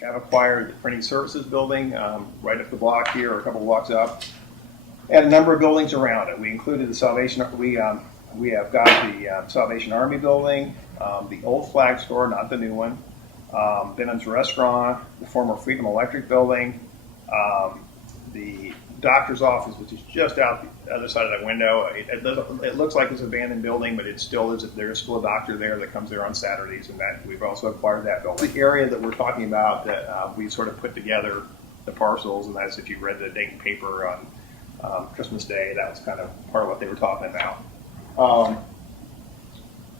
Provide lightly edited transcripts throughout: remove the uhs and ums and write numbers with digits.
have acquired the printing services building right up the block here, or a couple blocks up, and a number of buildings around it. We included the Salvation. We have got the Salvation Army building, the old flag store, not the new one, Benham's Restaurant, the former Freedom Electric building, the doctor's office, which is just out the other side of that window. It looks like it's an abandoned building, but it still is. There's still a doctor there that comes there on Saturdays, and that we've also acquired that building. The area that we're talking about that we sort of put together the parcels, and that's if you read the Dayton paper on Christmas Day, that was kind of part of what they were talking about.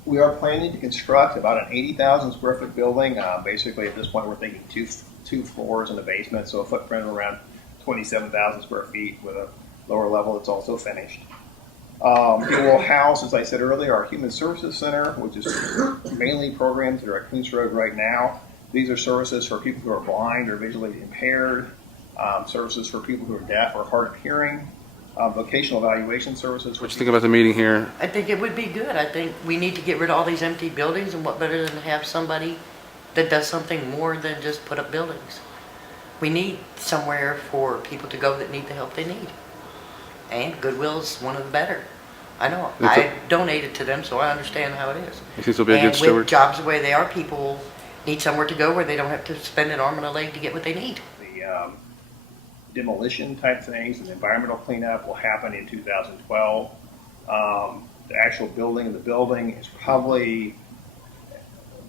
We are planning to construct about an 80,000 square foot building. Basically, at this point, we're thinking two floors in the basement, so a footprint of around 27,000 square feet with a lower level that's also finished. It will house, as I said earlier, our Human Services Center, which is mainly programmed through Raccoons Road right now. These are services for people who are blind or visually impaired, services for people who are deaf or hard of hearing, vocational evaluation services. What do you think about the meeting here? I think it would be good. I think we need to get rid of all these empty buildings, and what better than to have somebody that does something more than just put up buildings. We need somewhere for people to go that need the help they need. And Goodwill's one of the better. I know. I donated to them, so I understand how it is. You think this will be a good steward? With jobs the way they are, people need somewhere to go where they don't have to spend an arm and a leg to get what they need. The demolition type things and the environmental cleanup will happen in 2012. The actual building of the building is probably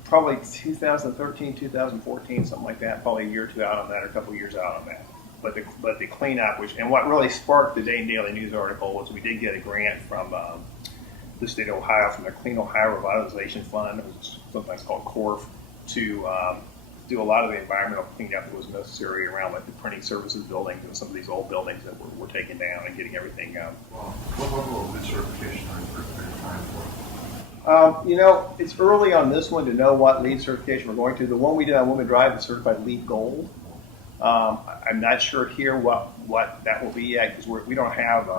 2013, 2014, something like that. Probably a year or two out on that, or a couple of years out on that. But the cleanup, and what really sparked the Dayton Daily News article was we did get a grant from the state of Ohio, from the Clean Ohio Revitalization Fund, which is sometimes called CORF, to do a lot of the environmental cleanup that was necessary around like the printing services buildings and some of these old buildings that we're taking down and getting everything. What level of certification are you applying for? It's early on this one to know what LEED certification we're going to. The one we did on Women Drive is certified LEED Gold. I'm not sure here what that will be yet, because we don't have.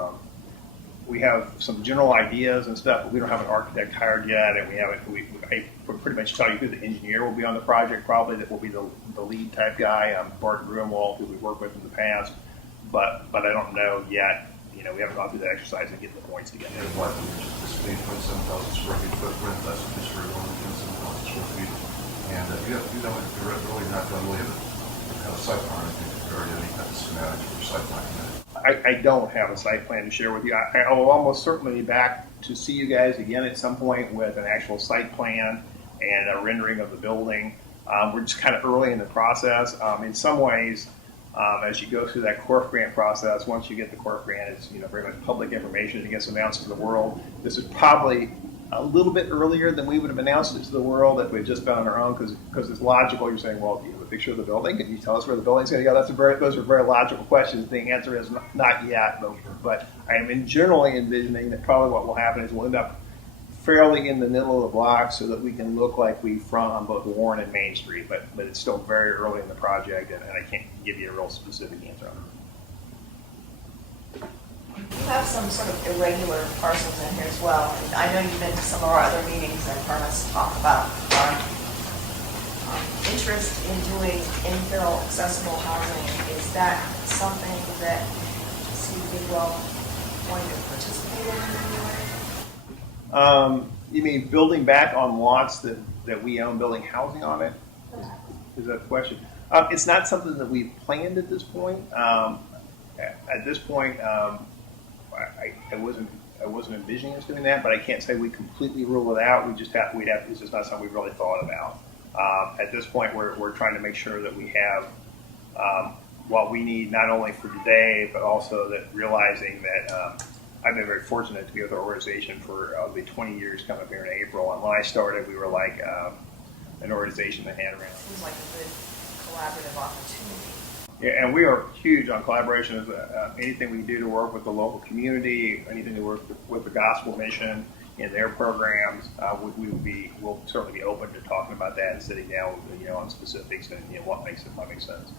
We have some general ideas and stuff, but we don't have an architect hired yet, and we haven't. I pretty much tell you who the engineer will be on the project. Probably that will be the lead type guy, Bart Grumwald, who we've worked with in the past. But I don't know yet. We haven't gone through the exercise of getting the points together. And what, this 27,000 square feet footprint, that's just for only 27,000 square feet. And you're really not going to have a site plan. I think you've already any kind of schematics for site plan. I don't have a site plan to share with you. I will almost certainly be back to see you guys again at some point with an actual site plan and a rendering of the building. We're just kind of early in the process. In some ways, as you go through that CORF grant process, once you get the CORF grant, it's very much public information. It gets announced to the world. This is probably a little bit earlier than we would have announced it to the world if we'd just been on our own, because it's logical. You're saying, well, do you have a picture of the building? Can you tell us where the building's going to go? Those are very logical questions. The answer is not yet, but I am generally envisioning that probably what will happen is we'll end up fairly in the middle of the block so that we can look like we front on both Warren and Main Street, but it's still very early in the project, and I can't give you a real specific answer on it. You have some sort of irregular parcels in here as well. And I know you've been to some of our other meetings and heard us talk about our interest in doing infill accessible housing. Is that something that you Goodwill going to participate in any way? You mean building back on lots that we own, building housing on it? Is that the question? It's not something that we've planned at this point. At this point, I wasn't envisioning us doing that, but I can't say we completely rule it out. It's just not something we've really thought about. At this point, we're trying to make sure that we have what we need, not only for today, but also that realizing that I've been very fortunate to be with our organization for the 20 years coming up here in April. And when I started, we were like an organization that had around. Seems like a good collaborative opportunity. Yeah, and we are huge on collaboration. Anything we do to work with the local community, anything to work with the gospel mission in their programs, we'll certainly be open to talking about that and sitting down, on specifics and what makes sense.